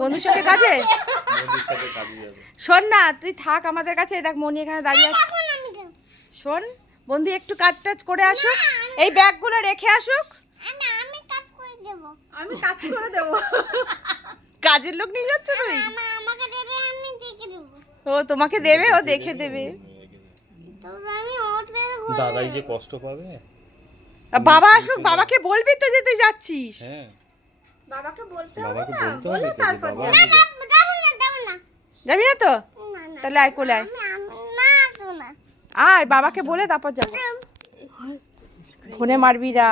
বন্ধুর সঙ্গে কাজে শোন না, তুই থাক আমাদের কাছে। দেখ মনি এখানে দাঁড়িয়ে আছে। শোন বন্ধু, একটু কাজ টাজ করে আসুক, এই ব্যাগগুলো রেখে আসুক। আমি কাজ করে দেবো। কাজের লোক নিয়ে যাচ্ছ তুমি? ও তোমাকে দেবে, ও দেখে দেবে। দাদাই যে কষ্ট পাবে। বাবা আসুক, বাবাকে বলবি তো যে তুই যাচ্ছিস। হ্যাঁ, বাবাকে বলতে হবে বাবাকে না, বলতে বলে হবে তো যে তারপর বাবা যাবি। যাবি না তো? তাহলে আয় কোলে আয়। আয়, বাবাকে বলে তারপর যাবো। ফোনে মারবি না।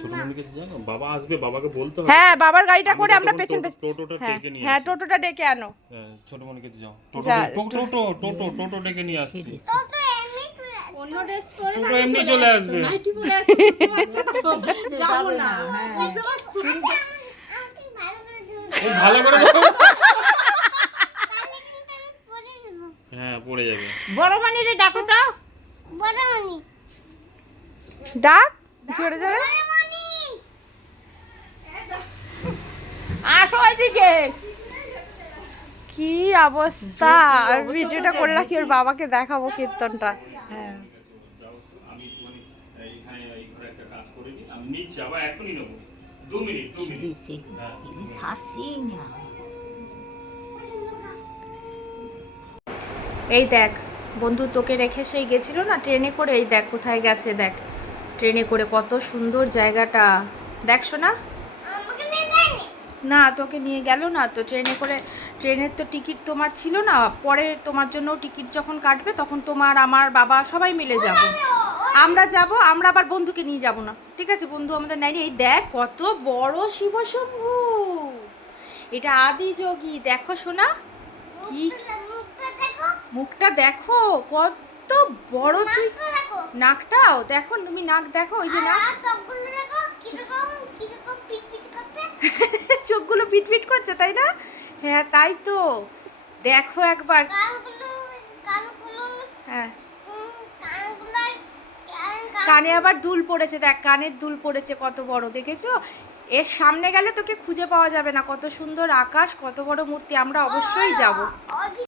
ছোট মনিকে জানো বাবা আসবে, বাবাকে বলতে হবে। হ্যাঁ, বাবার গাড়িটা করে আমরা পেছন পেছন। টোটোটা হ্যাঁ ডেকে নিয়ে হ্যাঁ, আসি। টোটোটা ডেকে আনো। হ্যাঁ, ছোট মনিকে যাও। যা, টোটো ডেকে নিয়ে আসছি। অন্য ড্রেস পরে টোটো এমনি চলে আসবে। নাইটি পরে আসবে, যাবো না। বুঝতে পারছিস? ও ভালো করে যাও। হ্যাঁ, পড়ে যাবে। বড় মানি রে, ডাকো তো। ডাক জোরে জোরে। আসো ওইদিকে। কি অবস্থা! আর ভিডিওটা করে রাখি, ওর বাবাকে দেখাবো কীর্তনটা। হ্যাঁ, আমি এইখানে এই ঘরে একটা কাজ করে নিই, আমি নিচ্ছি আবার এখনই নেব। 2 মিনিট। দিচ্ছি। হ্যাঁ, এই শাসি না। এই দেখ বন্ধু, তোকে রেখে সেই গেছিল না ট্রেনে করে, এই দেখ কোথায় গেছে। দেখ ট্রেনে করে, কত সুন্দর জায়গাটা। দেখছো না? না, তোকে নিয়ে গেল না তো ট্রেনে করে। ট্রেনের তো টিকিট তোমার ছিল না, পরে তোমার জন্য টিকিট যখন কাটবে তখন তোমার, আমার, বাবা সবাই মিলে যাব। আমরা যাব, আমরা আবার বন্ধুকে নিয়ে যাব না, ঠিক আছে? বন্ধু আমাদের নেয়নি। এই দেখ কত বড় শিবশম্ভু, এটা আদি যোগী। দেখো শোনা, কি মুখটা দেখো কত বড়। তুই নাকটাও দেখো, তুমি নাক দেখো, ওই যে নাক, চোখগুলো পিটপিট করছে, তাই না? হ্যাঁ তাই তো, দেখো একবার। হ্যাঁ, কানে আবার দুল পড়েছে, দেখ কানের দুল পড়েছে কত বড়, দেখেছো? এর সামনে গেলে তোকে খুঁজে পাওয়া যাবে না। কত সুন্দর আকাশ, কত বড় মূর্তি, আমরা অবশ্যই যাব।